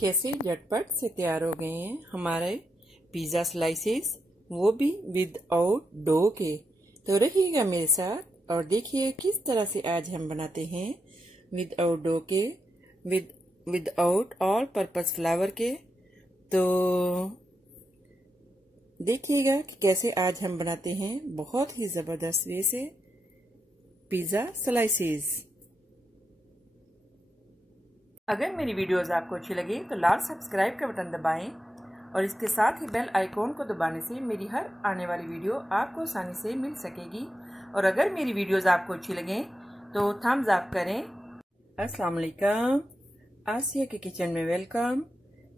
कैसे झटपट से तैयार हो गए हैं हमारे पिज़्ज़ा स्लाइसेस, वो भी विदाउट डो के। तो रहिएगा मेरे साथ और देखिए किस तरह से आज हम बनाते हैं विदाउट डो के, विदाउट ऑल पर्पस फ्लावर के। तो देखिएगा कि कैसे आज हम बनाते हैं बहुत ही ज़बरदस्त वे से पिज़्ज़ा स्लाइसेस। अगर मेरी वीडियोस आपको अच्छी लगे तो लाल सब्सक्राइब का बटन दबाएं और इसके साथ ही बेल आइकॉन को दबाने से मेरी हर आने वाली वीडियो आपको आसानी से मिल सकेगी। और अगर मेरी वीडियोस आपको अच्छी लगें तो थम्स अप करें। अस्सलाम वालेकुम, आसिया के किचन में वेलकम।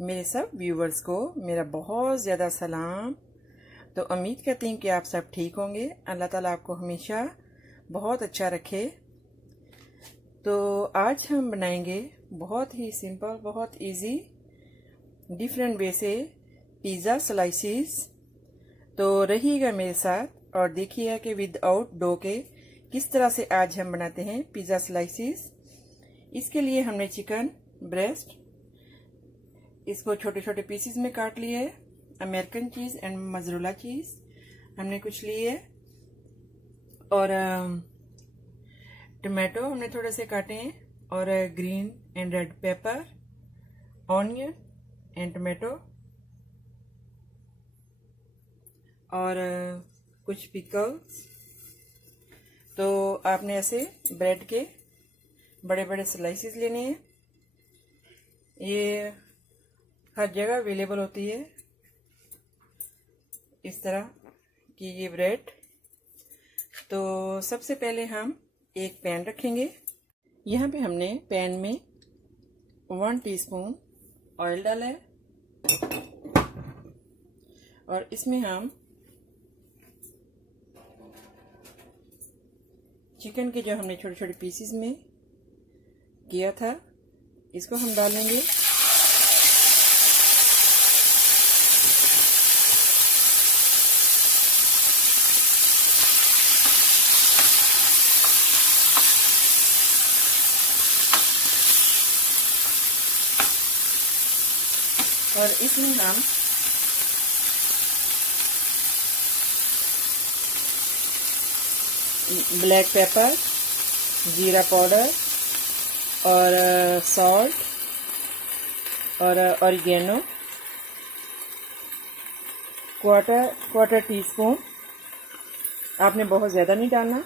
मेरे सब व्यूवर्स को मेरा बहुत ज़्यादा सलाम। तो उम्मीद करती हूँ कि आप सब ठीक होंगे। अल्लाह ताला आपको हमेशा बहुत अच्छा रखे। तो आज हम बनाएंगे बहुत ही सिंपल, बहुत इजी, डिफरेंट वे से पिज़्ज़ा स्लाइसेस। तो रहिएगा मेरे साथ और देखिएगा कि विदाउट डो के किस तरह से आज हम बनाते हैं पिज़्ज़ा स्लाइसेस। इसके लिए हमने चिकन ब्रेस्ट, इसको छोटे छोटे पीसेस में काट लिए है। American cheese and mozzarella cheese हमने कुछ लिए और टमाटो हमने थोड़े से काटे हैं और green and red pepper, onion and tomato और कुछ पिकल्स। तो आपने ऐसे ब्रेड के बड़े बड़े स्लाइसेस लेने हैं। ये हर जगह अवेलेबल होती है इस तरह की ये ब्रेड। तो सबसे पहले हम एक पैन रखेंगे। यहाँ पे हमने पैन में 1 टीस्पून ऑयल डाला है और इसमें हम चिकन के जो हमने छोटे छोटे पीसेस में किया था इसको हम डालेंगे। और इसमें हम ब्लैक पेपर, जीरा पाउडर और सॉल्ट और ऑरिगेनो क्वार्टर टीस्पून। आपने बहुत ज़्यादा नहीं डालना।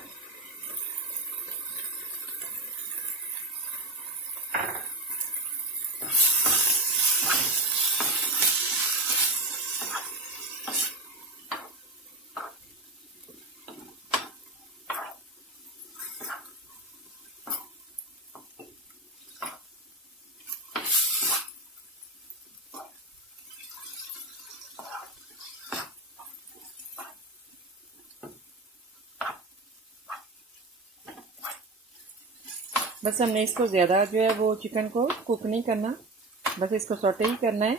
बस हमने इसको ज़्यादा जो है वो चिकन को कुक नहीं करना, बस इसको सौटे ही करना है।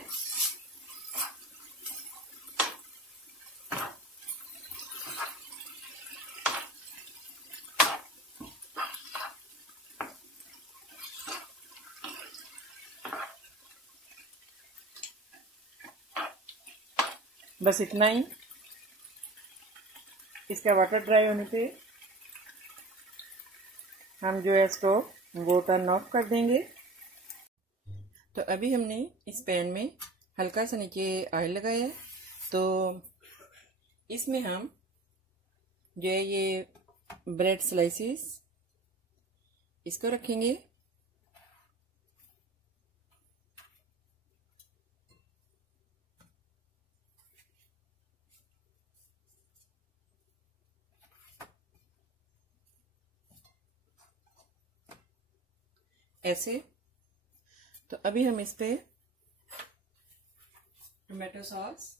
बस इतना ही। इसका वाटर ड्राई होने पे हम जो है इसको वो टर्न ऑफ कर देंगे। तो अभी हमने इस पैन में हल्का सा नीचे ऑयल लगाया है। तो इसमें हम जो है ये ब्रेड स्लाइसेस इसको रखेंगे। ऐसे। तो अभी हम इस पे टमाटो सॉस,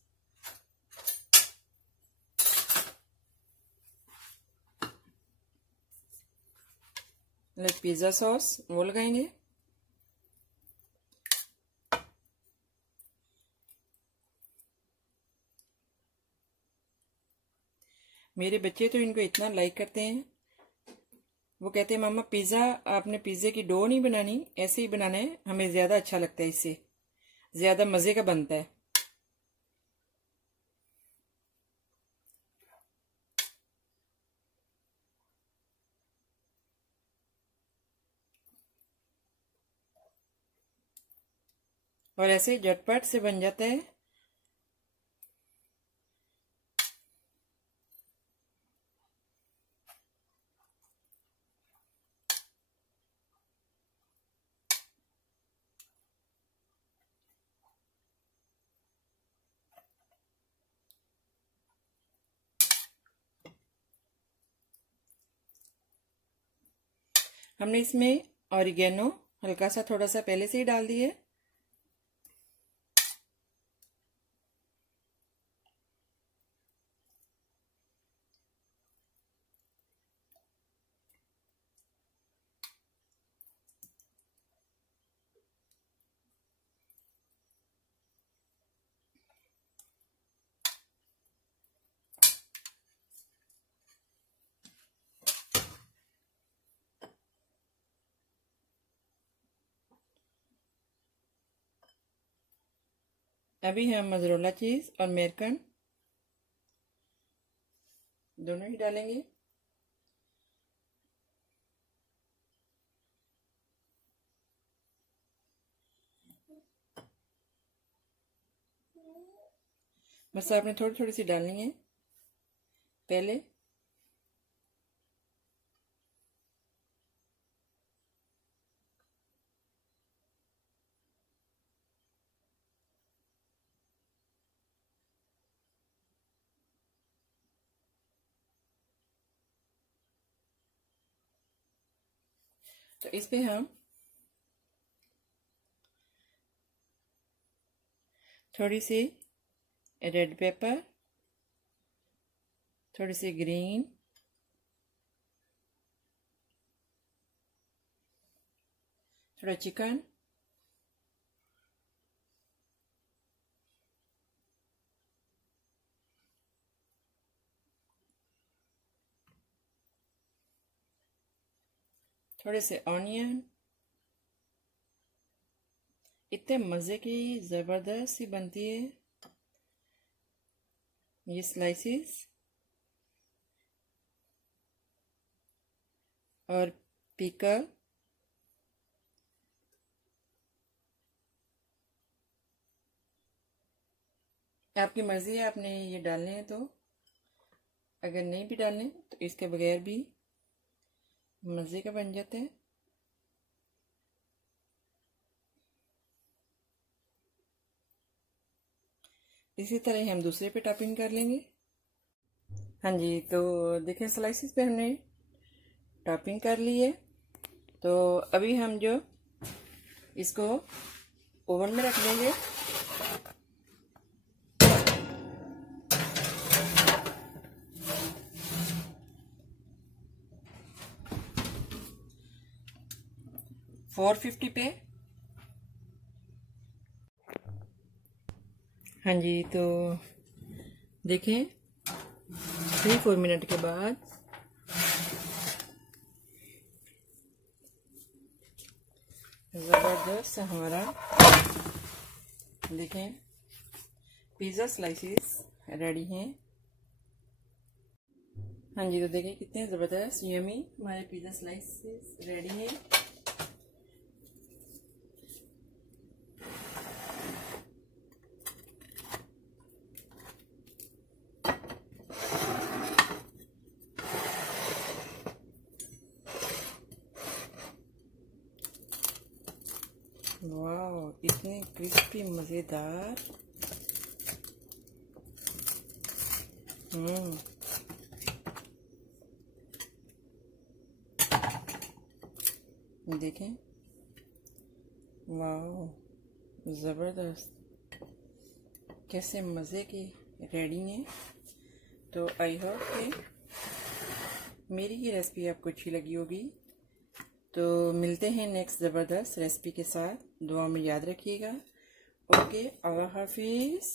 पिज़्ज़ा सॉस वो लगाएंगे। मेरे बच्चे तो इनको इतना लाइक करते हैं, वो कहते हैं मामा पिज़्ज़ा आपने पिज़्ज़े की डो नहीं बनानी, ऐसे ही बनाना है, हमें ज़्यादा अच्छा लगता है इससे। ज़्यादा मज़े का बनता है। और ऐसे झटपट से बन जाता है। हमने इसमें ऑरिगेनो हल्का सा थोड़ा सा पहले से ही डाल दिए। अभी हम मोज़रेला चीज़ और अमेरिकन दोनों ही डालेंगे। बस आपने थोड़ी थोड़ी सी डालनी है पहले। तो इस पे हम थोड़ी सी रेड पेपर, थोड़ी सी ग्रीन, थोड़ा चिकन, थोड़े से ऑनियन। इतने मज़े की ज़बरदस्त सी बनती है ये स्लाइसेस। और पिकल, आपकी मर्ज़ी है आपने ये डालने हैं तो, अगर नहीं भी डालने तो इसके बगैर भी मज़े का बन जाता है। इसी तरह हम दूसरे पे टॉपिंग कर लेंगे। हाँ जी, तो देखें स्लाइसिस पे हमने टॉपिंग कर ली है। तो अभी हम जो इसको ओवन में रख देंगे। फोर 450 पे। हाँ जी, तो देखें 3-4 मिनट के बाद ज़बरदस्त हमारा देखें पिज़्ज़ा स्लाइसेस रेडी हैं। हाँ जी, तो देखें कितने ज़बरदस्त यमी हमारे पिज़्ज़ा स्लाइसेस रेडी हैं। वाह, इतने क्रिस्पी मज़ेदार। देखें, वाह ज़बरदस्त, कैसे मज़े की रेडी हैं। तो आई होप कि मेरी ये रेसिपी आपको अच्छी लगी होगी। तो मिलते हैं नेक्स्ट ज़बरदस्त रेसिपी के साथ। दुआ में याद रखिएगा। ओके, अल्लाह हाफिज़।